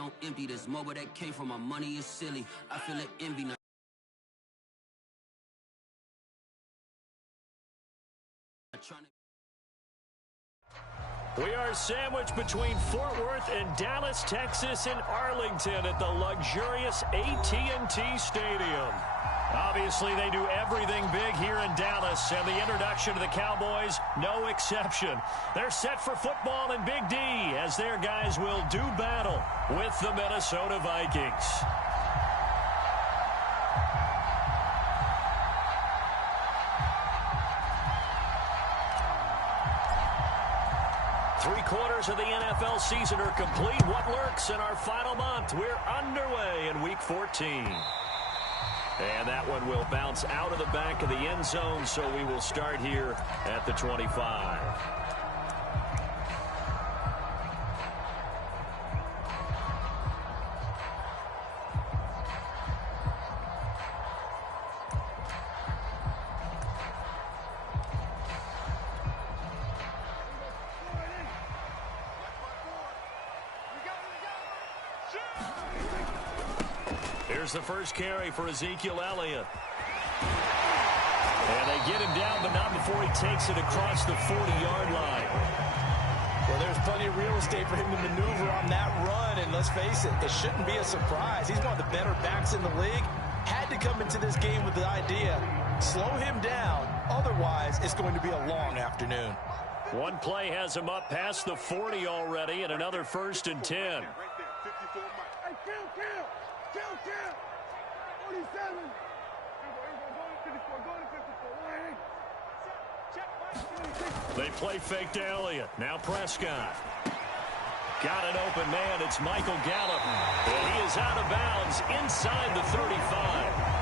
on empty. This mobile that came from my money is silly. I feel it envy now. We are sandwiched between Fort Worth and Dallas, Texas, and Arlington at the luxurious AT&T Stadium. Obviously, they do everything big here in Dallas, and the introduction to the Cowboys, no exception. They're set for football in Big D as their guys will do battle with the Minnesota Vikings. Three-quarters of the NFL season are complete. What lurks in our final month? We're underway in Week 14. And that one will bounce out of the back of the end zone, so we will start here at the 25. Here's the first carry for Ezekiel Elliott. And they get him down, but not before he takes it across the 40-yard line. Well, there's plenty of real estate for him to maneuver on that run, and let's face it, it shouldn't be a surprise. He's one of the better backs in the league. Had to come into this game with the idea, slow him down, otherwise it's going to be a long afternoon. One play has him up past the 40 already, and another 1st and 10. They play fake to Elliott. Now Prescott. Got an open man. It's Michael Gallup. And he is out of bounds inside the 35.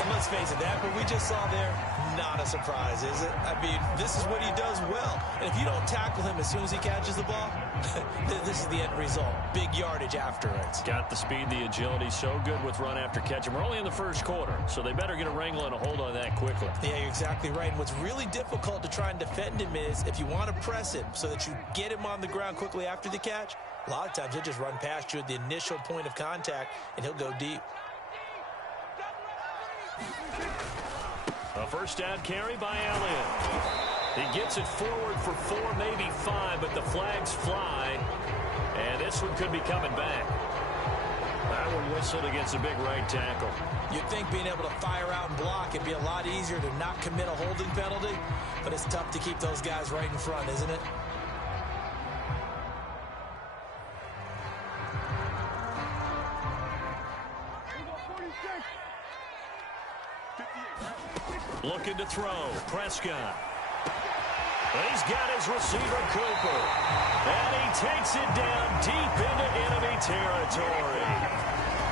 And let's face it, that what we just saw there, not a surprise, is it? I mean, this is what he does well. And if you don't tackle him as soon as he catches the ball, this is the end result. Big yardage after it. Got the speed, the agility, so good with run after catch. And we're only in the first quarter, so they better get a wrangle and a hold on that quickly. Yeah, you're exactly right. And what's really difficult to try and defend him is if you want to press him so that you get him on the ground quickly after the catch, a lot of times he'll just run past you at the initial point of contact, and he'll go deep. A first down carry by Elliott. He gets it forward for 4, maybe 5, but the flags fly. And this one could be coming back. That one whistled against a big right tackle. You'd think being able to fire out and block it'd be a lot easier to not commit a holding penalty, but it's tough to keep those guys right in front, isn't it? Looking to throw. Prescott. He's got his receiver, Cooper. And he takes it down deep into enemy territory.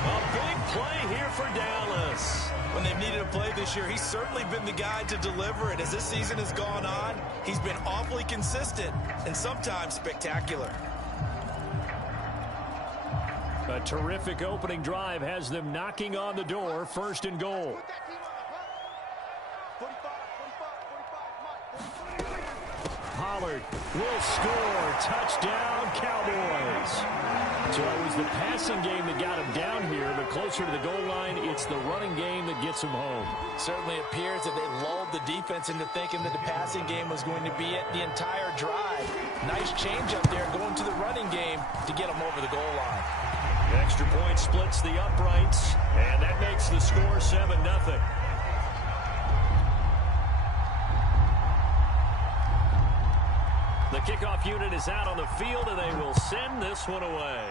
A big play here for Dallas. When they've needed a play this year, he's certainly been the guy to deliver it. As this season has gone on, he's been awfully consistent and sometimes spectacular. A terrific opening drive has them knocking on the door. 1st and goal. Pollard will score. Touchdown, Cowboys. So it was the passing game that got him down here, but closer to the goal line, it's the running game that gets him home. Certainly appears that they lulled the defense into thinking that the passing game was going to be it the entire drive. Nice change up there going to the running game to get him over the goal line. Extra point splits the uprights, and that makes the score 7-0. The kickoff unit is out on the field, and they will send this one away.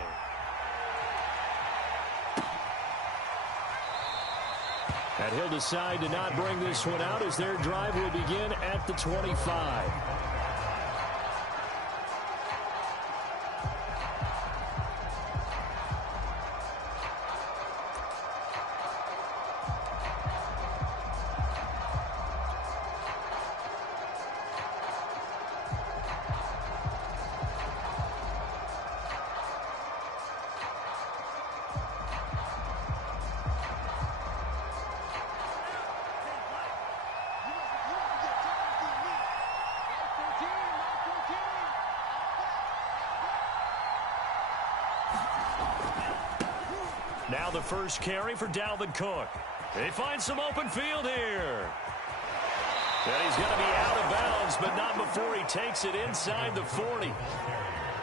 And he'll decide to not bring this one out as their drive will begin at the 25. Now the first carry for Dalvin Cook. They find some open field here. And he's going to be out of bounds, but not before he takes it inside the 40.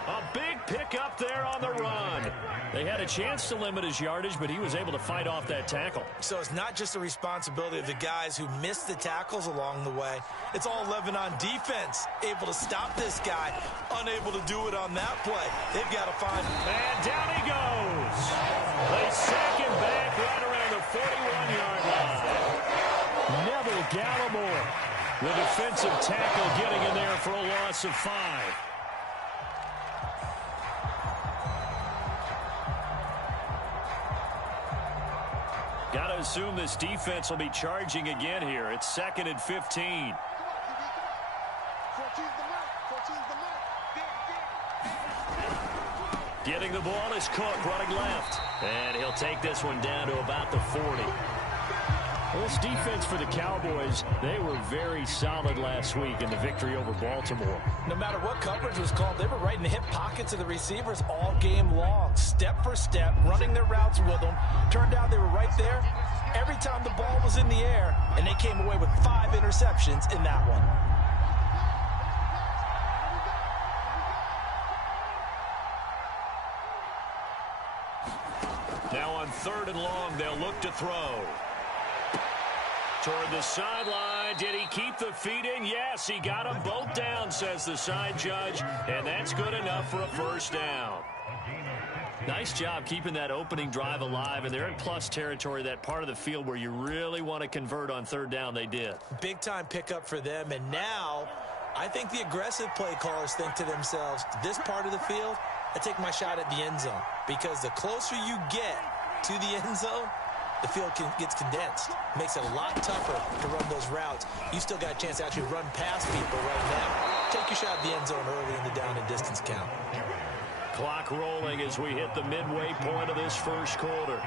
A big pickup there on the run. They had a chance to limit his yardage, but he was able to fight off that tackle. So it's not just the responsibility of the guys who missed the tackles along the way. It's all 11 on defense, able to stop this guy, unable to do it on that play. They've got to find him. And down he goes. They sack him back right around the 41-yard line. Neville Gallimore, the defensive tackle, getting in there for a loss of 5. Got to assume this defense will be charging again here. It's 2nd and 15. Getting the ball is Cook running left. And he'll take this one down to about the 40. Well, this defense for the Cowboys, they were very solid last week in the victory over Baltimore. No matter what coverage was called, they were right in the hip pockets of the receivers all game long, step for step, running their routes with them. Turned out they were right there every time the ball was in the air, and they came away with 5 interceptions in that one. Now on 3rd and long, they'll look to throw. Toward the sideline. Did he keep the feet in? Yes, he got them both down, says the side judge, and that's good enough for a first down. Nice job keeping that opening drive alive, and they're in plus territory, that part of the field where you really want to convert on 3rd down. They did. Big-time pickup for them, and now I think the aggressive play callers think to themselves, this part of the field, I take my shot at the end zone, because the closer you get to the end zone, the field gets condensed. Makes it a lot tougher to run those routes. You still got a chance to actually run past people right now. Take your shot at the end zone early in the down and distance count. Clock rolling as we hit the midway point of this first quarter.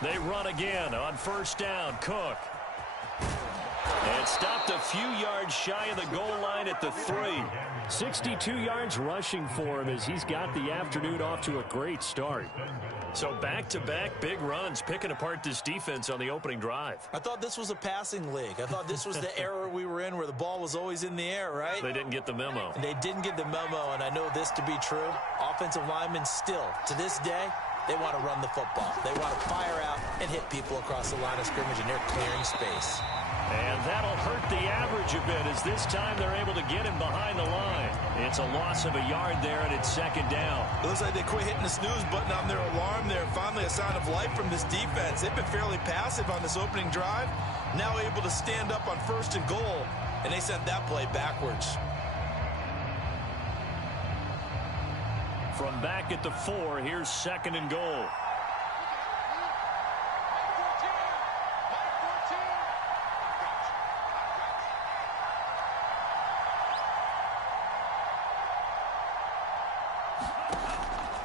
They run again on 1st down. Cook. And stopped a few yards shy of the goal line at the 3. 62 yards rushing for him as he's got the afternoon off to a great start. So back-to-back big runs, picking apart this defense on the opening drive. I thought this was a passing league. I thought this was the era we were in where the ball was always in the air, right? They didn't get the memo. And they didn't get the memo, and I know this to be true. Offensive linemen still, to this day, they want to run the football. They want to fire out and hit people across the line of scrimmage, and they're clearing space. And that'll hurt the average a bit as this time they're able to get him behind the line. It's a loss of a yard there, and it's 2nd down. It looks like they quit hitting the snooze button on their alarm there. Finally a sign of life from this defense. They've been fairly passive on this opening drive. Now able to stand up on 1st and goal, and they sent that play backwards. From back at the 4, here's 2nd and goal.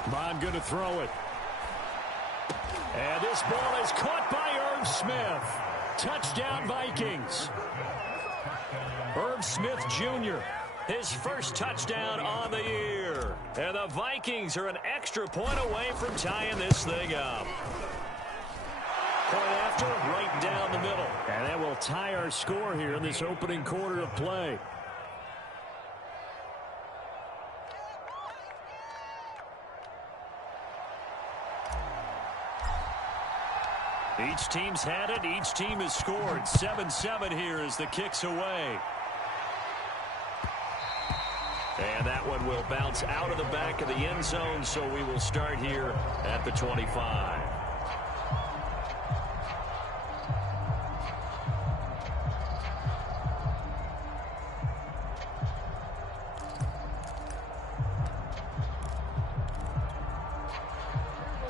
Bond going to throw it. And this ball is caught by Irv Smith. Touchdown Vikings. Irv Smith Jr., his first touchdown on the year. And the Vikings are an extra point away from tying this thing up. Point after, right down the middle. And that will tie our score here in this opening quarter of play. Each team's had it. Each team has scored. 7-7 here as the kick's away. And that one will bounce out of the back of the end zone, so we will start here at the 25.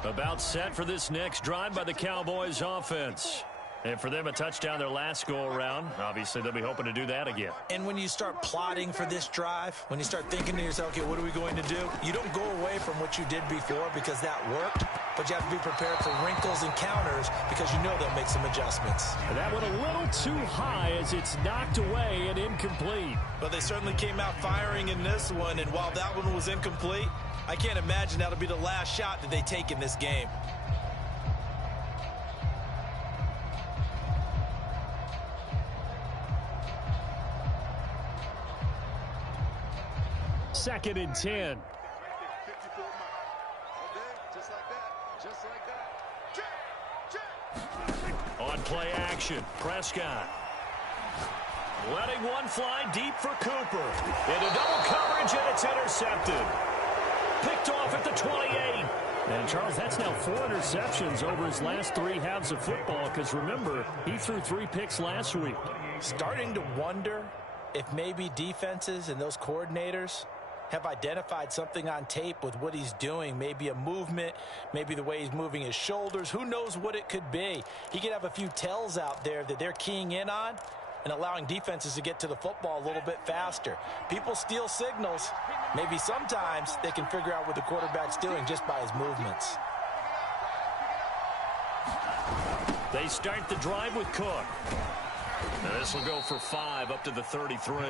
About set for this next drive by the Cowboys offense. And for them, a touchdown their last go-around. Obviously, they'll be hoping to do that again. And when you start plotting for this drive, when you start thinking to yourself, okay, what are we going to do? You don't go away from what you did before because that worked, but you have to be prepared for wrinkles and counters because you know they'll make some adjustments. And that went a little too high as it's knocked away and incomplete. But they certainly came out firing in this one, and while that one was incomplete, I can't imagine that'll be the last shot that they take in this game. Second and 10. On play action, Prescott. Letting one fly deep for Cooper. Into double coverage, and it's intercepted. Picked off at the 28. And, Charles, that's now 4 interceptions over his last 3 halves of football because, remember, he threw 3 picks last week. Starting to wonder if maybe defenses and those coordinators have identified something on tape with what he's doing. Maybe a movement, maybe the way he's moving his shoulders. Who knows what it could be? He could have a few tells out there that they're keying in on and allowing defenses to get to the football a little bit faster. People steal signals. Maybe sometimes they can figure out what the quarterback's doing just by his movements. They start the drive with Cook. This will go for 5 up to the 33.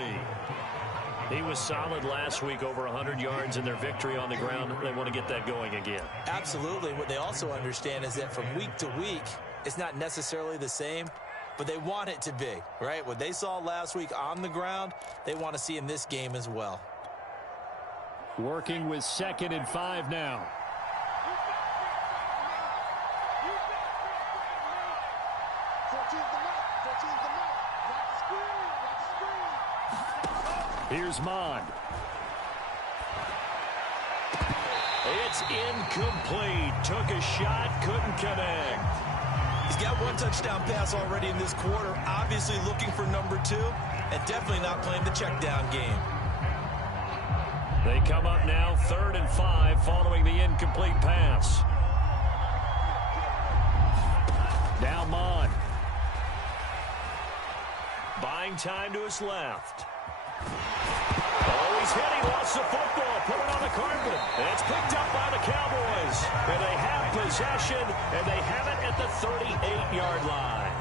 He was solid last week, over 100 yards in their victory on the ground. They want to get that going again. Absolutely. What they also understand is that from week to week, it's not necessarily the same, but they want it to be, right? What they saw last week on the ground, they want to see in this game as well. Working with 2nd and 5 now. Here's Mond. It's incomplete. Took a shot, couldn't connect. He's got 1 touchdown pass already in this quarter. Obviously looking for number 2, and definitely not playing the check down game. They come up now 3rd and 5 following the incomplete pass. Now Mond. Buying time to his left. Oh, he's hit. He lost the football. Put it on the carpet. And it's picked up by the Cowboys. And they have possession, and they have it at the 38-yard line.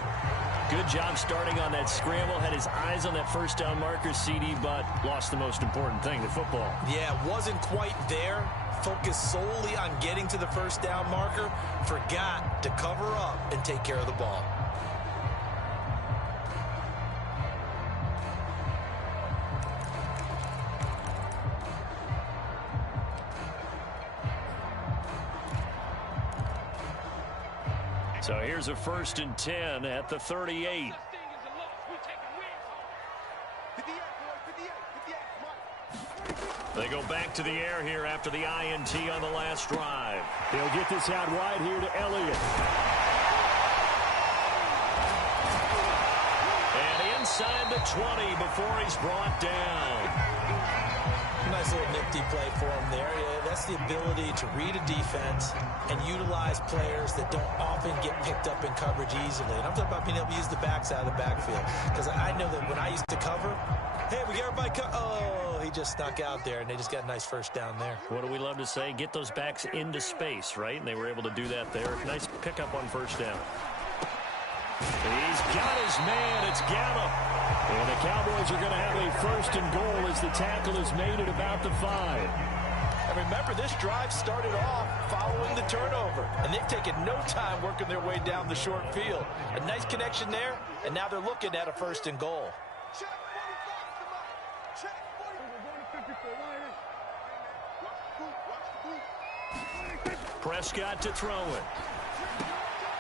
Good job starting on that scramble. Had his eyes on that first down marker, CD, but lost the most important thing, the football. Yeah, wasn't quite there. Focused solely on getting to the first down marker. Forgot to cover up and take care of the ball. So here's a 1st and 10 at the 38. They go back to the air here after the INT on the last drive. They'll get this out wide here to Elliott. And inside the 20 before he's brought down. Nice little nifty play for him there. Yeah, that's the ability to read a defense and utilize players that don't often get picked up in coverage easily. And I'm talking about being able to use the backside of the backfield. Because I know that when I used to cover, hey, we got everybody oh, he just snuck out there, and they just got a nice first down there. What do we love to say? Get those backs into space, right? And they were able to do that there. Nice pickup on first down. He's got his man. It's Gallup. And the Cowboys are going to have a 1st and goal as the tackle is made at about the 5. And remember, this drive started off following the turnover. And they've taken no time working their way down the short field. A nice connection there, and now they're looking at a 1st and goal. Prescott to throw it.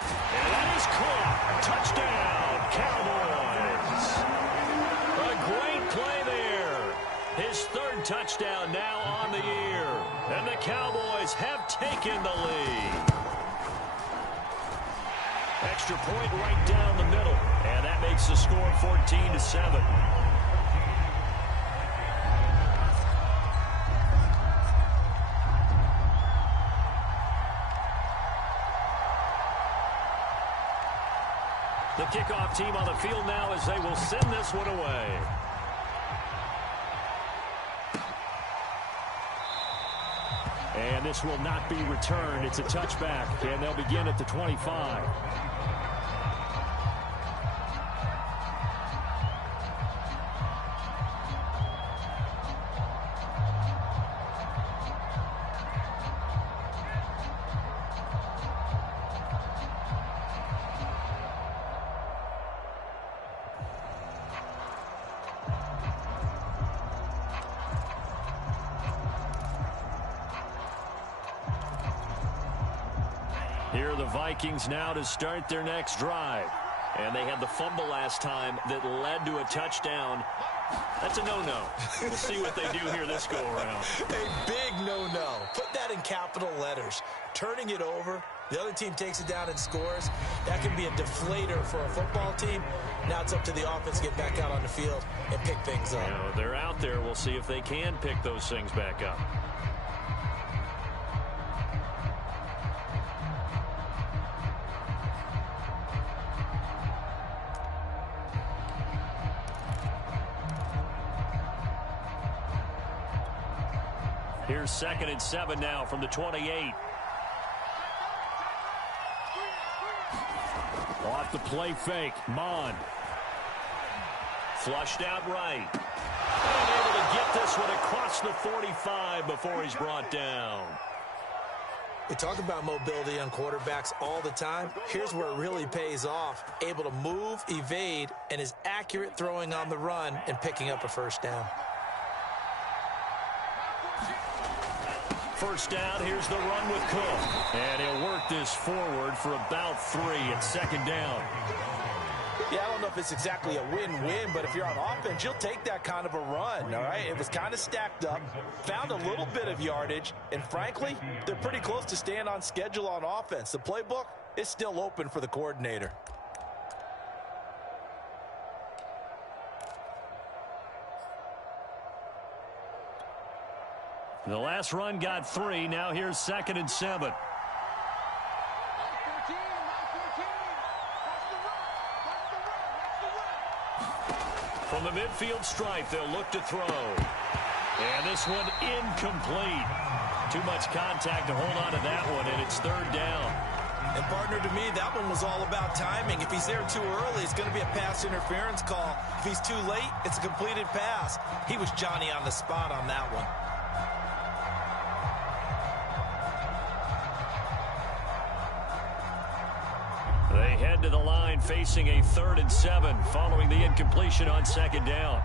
And that is caught. Touchdown, Cowboys. A great play there. His 3rd touchdown now on the year. And the Cowboys have taken the lead. Extra point right down the middle. And that makes the score 14-7. The kickoff team on the field now as they will send this one away. And this will not be returned. It's a touchback, and they'll begin at the 25. Here are the Vikings now to start their next drive. And they had the fumble last time that led to a touchdown. That's a no-no. We'll see what they do here this go-around. A big no-no. Put that in capital letters. Turning it over, the other team takes it down and scores. That can be a deflator for a football team. Now it's up to the offense to get back out on the field and pick things up. You know, they're out there. We'll see if they can pick those things back up. Here's 2nd and 7 now from the 28. Off the play fake, Mon. Flushed out right. And able to get this one across the 45 before he's brought down. We talk about mobility on quarterbacks all the time. Here's where it really pays off. Able to move, evade, and is accurate throwing on the run and picking up a first down. First down, here's the run with Cook. And he'll work this forward for about 3 at 2nd down. Yeah, I don't know if it's exactly a win-win, but if you're on offense, you'll take that kind of a run, all right? It was kind of stacked up, found a little bit of yardage, and frankly, they're pretty close to staying on schedule on offense. The playbook is still open for the coordinator. The last run got 3. Now here's 2nd and 7. From the midfield stripe, they'll look to throw. And this one incomplete. Too much contact to hold on to that one, and it's 3rd down. And partner, to me, that one was all about timing. If he's there too early, it's going to be a pass interference call. If he's too late, it's a completed pass. He was Johnny on the spot on that one. They head to the line facing a 3rd and 7 following the incompletion on 2nd down.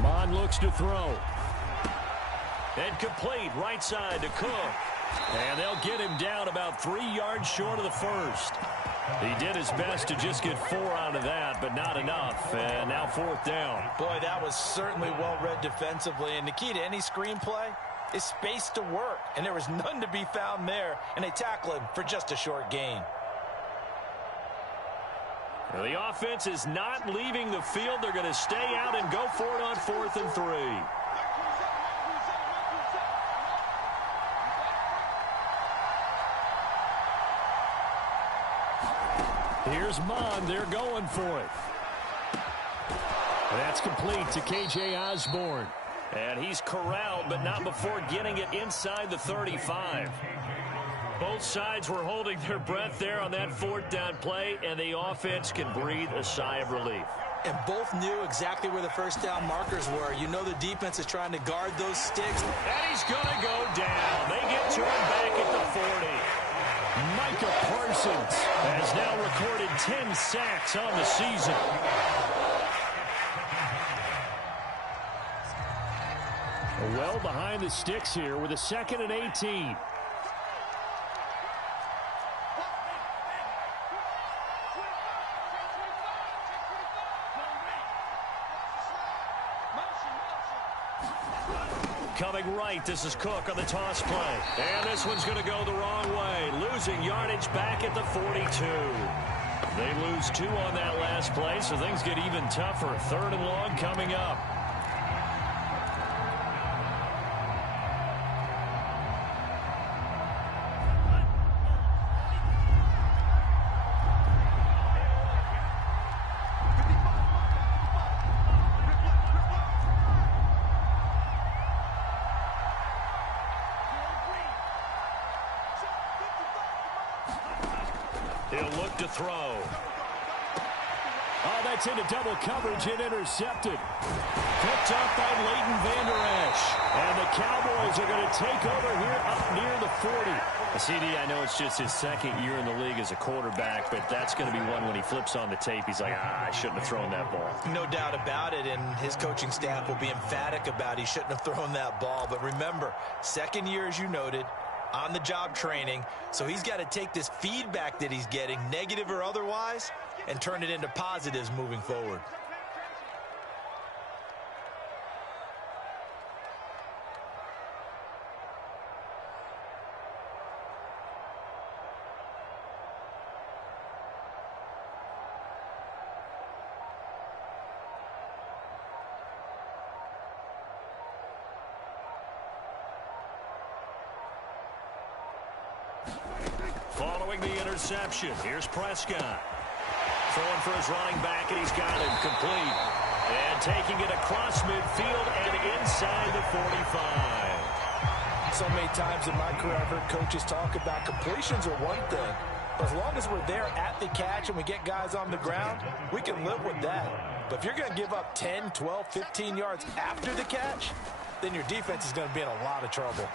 Mon looks to throw. And complete right side to Cook. And they'll get him down about 3 yards short of the first. He did his best to just get 4 out of that, but not enough. And now 4th down. Boy, that was certainly well read defensively. And the key to any screenplay is space to work, and there was none to be found there, and they tackle him for just a short gain. Well, the offense is not leaving the field. They're going to stay out and go for it on 4th and 3. Here's Mon. They're going for it. That's complete to K.J. Osborne. And he's corralled, but not before getting it inside the 35. Both sides were holding their breath there on that 4th down play, and the offense can breathe a sigh of relief. And both knew exactly where the first down markers were. You know the defense is trying to guard those sticks. And he's going to go down. They get to him back at the 40. Micah Parsons has now recorded 10 sacks on the season. Well behind the sticks here with a 2nd and 18. Coming right, this is Cook on the toss play. And this one's going to go the wrong way. Losing yardage back at the 42. They lose 2 on that last play, so things get even tougher. 3rd and long coming up. He'll look to throw. Oh, that's into double coverage and intercepted. Picked up by Leighton Vander Esch. And the Cowboys are going to take over here up near the 40. CD, I know it's just his second year in the league as a quarterback, but that's going to be one when he flips on the tape. He's like, I shouldn't have thrown that ball. No doubt about it, and his coaching staff will be emphatic about he shouldn't have thrown that ball. But remember, second year, as you noted, on-the-job training, so he's got to take this feedback that he's getting, negative or otherwise, and turn it into positives moving forward. Following the interception, here's Prescott. Throwing for his running back, and he's got him complete. And taking it across midfield and inside the 45. So many times in my career, I've heard coaches talk about completions are one thing. But as long as we're there at the catch and we get guys on the ground, we can live with that. But if you're going to give up 10, 12, 15 yards after the catch, then your defense is going to be in a lot of trouble.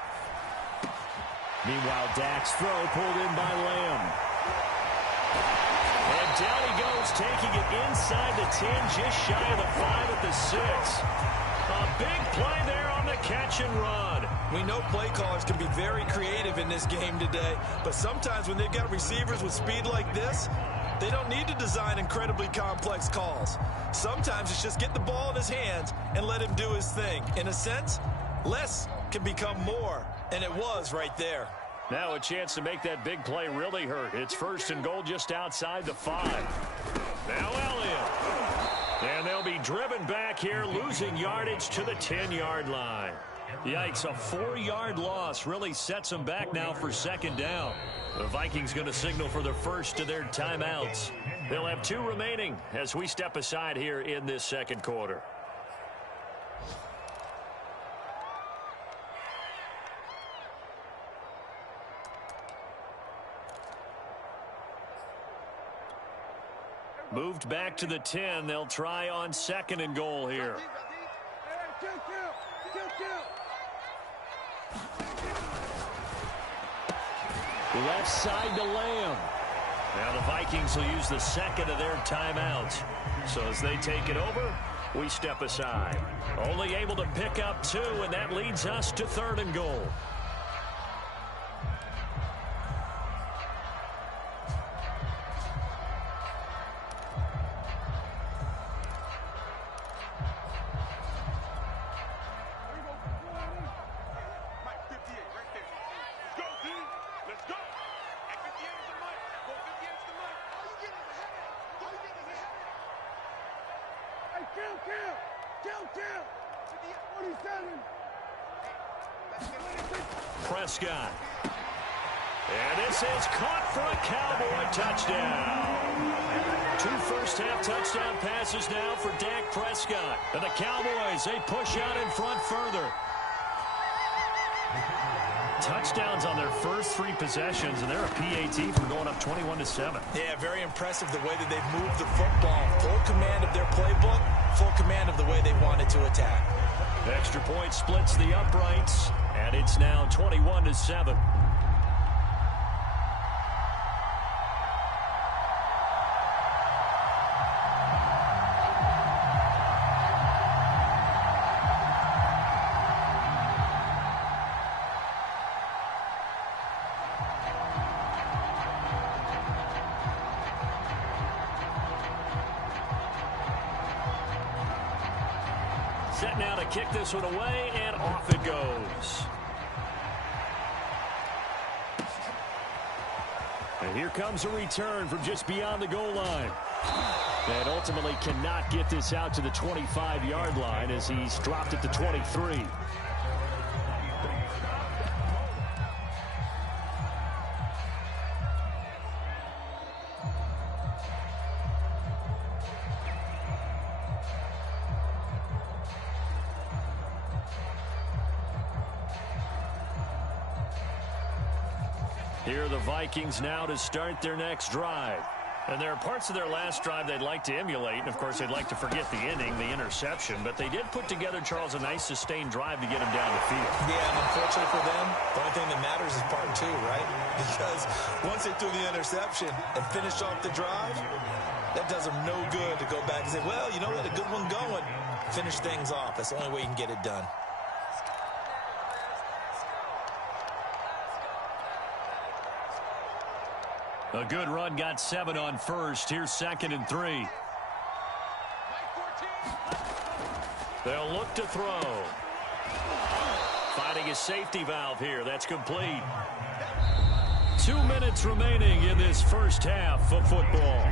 Meanwhile, Dak's throw pulled in by Lamb. And down he goes, taking it inside the 10, just shy of the 5 at the 6. A big play there on the catch and run. We know play callers can be very creative in this game today, but sometimes when they've got receivers with speed like this, they don't need to design incredibly complex calls. Sometimes it's just get the ball in his hands and let him do his thing. In a sense, less can become more, and it was right there. Now a chance to make that big play really hurt. It's 1st and goal just outside the 5. Now Elliott. And they'll be driven back here, losing yardage to the 10-yard line. Yikes, a 4-yard loss really sets them back now for 2nd down. The Vikings going to signal for the first of their timeouts. They'll have 2 remaining as we step aside here in this 2nd quarter. Moved back to the 10. They'll try on 2nd and goal here. Left side to Lamb. Now the Vikings will use the 2nd of their timeouts. So as they take it over, we step aside. Only able to pick up 2, and that leads us to 3rd and goal. Prescott. And this is caught for a Cowboy touchdown. 2 first-half touchdown passes now for Dak Prescott. And the Cowboys, they push out in front further. Touchdowns on their first 3 possessions, and they're a PAT for going up 21-7. Yeah, very impressive the way that they've moved the football. Full command of their playbook, full command of the way they wanted to attack. Extra point splits the uprights, and it's now 21-7. Set now to kick this one away, and off it goes. And here comes a return from just beyond the goal line. And ultimately cannot get this out to the 25-yard line as he's dropped at the 23. Here are the Vikings now to start their next drive. And there are parts of their last drive they'd like to emulate. And, of course, they'd like to forget the inning, the interception. But they did put together, Charles, a nice sustained drive to get him down the field. Yeah, and unfortunately for them, the only thing that matters is part two, right? Because once they threw the interception and finished off the drive, that does them no good to go back and say, well, you know what, a good one going. Finish things off. That's the only way you can get it done. A good run got 7 on first. Here's 2nd and 3. They'll look to throw. Finding a safety valve here. That's complete. 2 minutes remaining in this first half of football.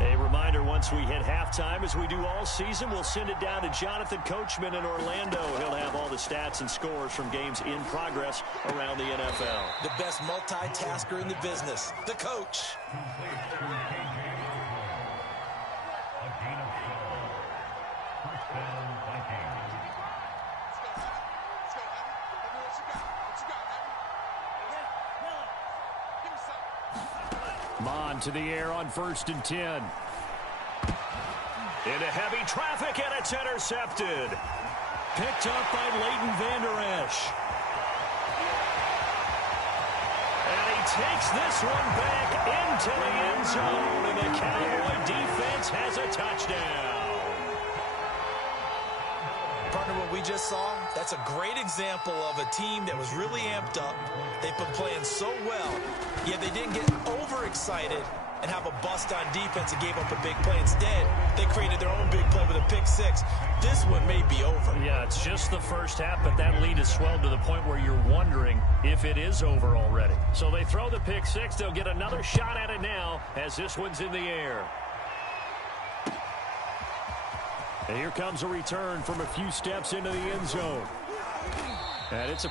A reminder, once we hit halftime, as we do all season, we'll send it down to Jonathan Coachman in Orlando. He'll have all the stats and scores from games in progress around the NFL. The best multitasker in the business, the coach. Mon to the air on 1st and 10. Into heavy traffic, and it's intercepted. Picked up by Leighton Vander Esch. And he takes this one back into the end zone, and the Cowboy defense has a touchdown. Partner, what we just saw, that's a great example of a team that was really amped up. They've been playing so well, yet they didn't get overexcited and have a bust on defense and gave up a big play. Instead, they created their own big play with a pick six. This one may be over. Yeah, it's just the first half, but that lead has swelled to the point where you're wondering if it is over already. So they throw the pick six. They'll get another shot at it now as this one's in the air. And here comes a return from a few steps into the end zone. And it's a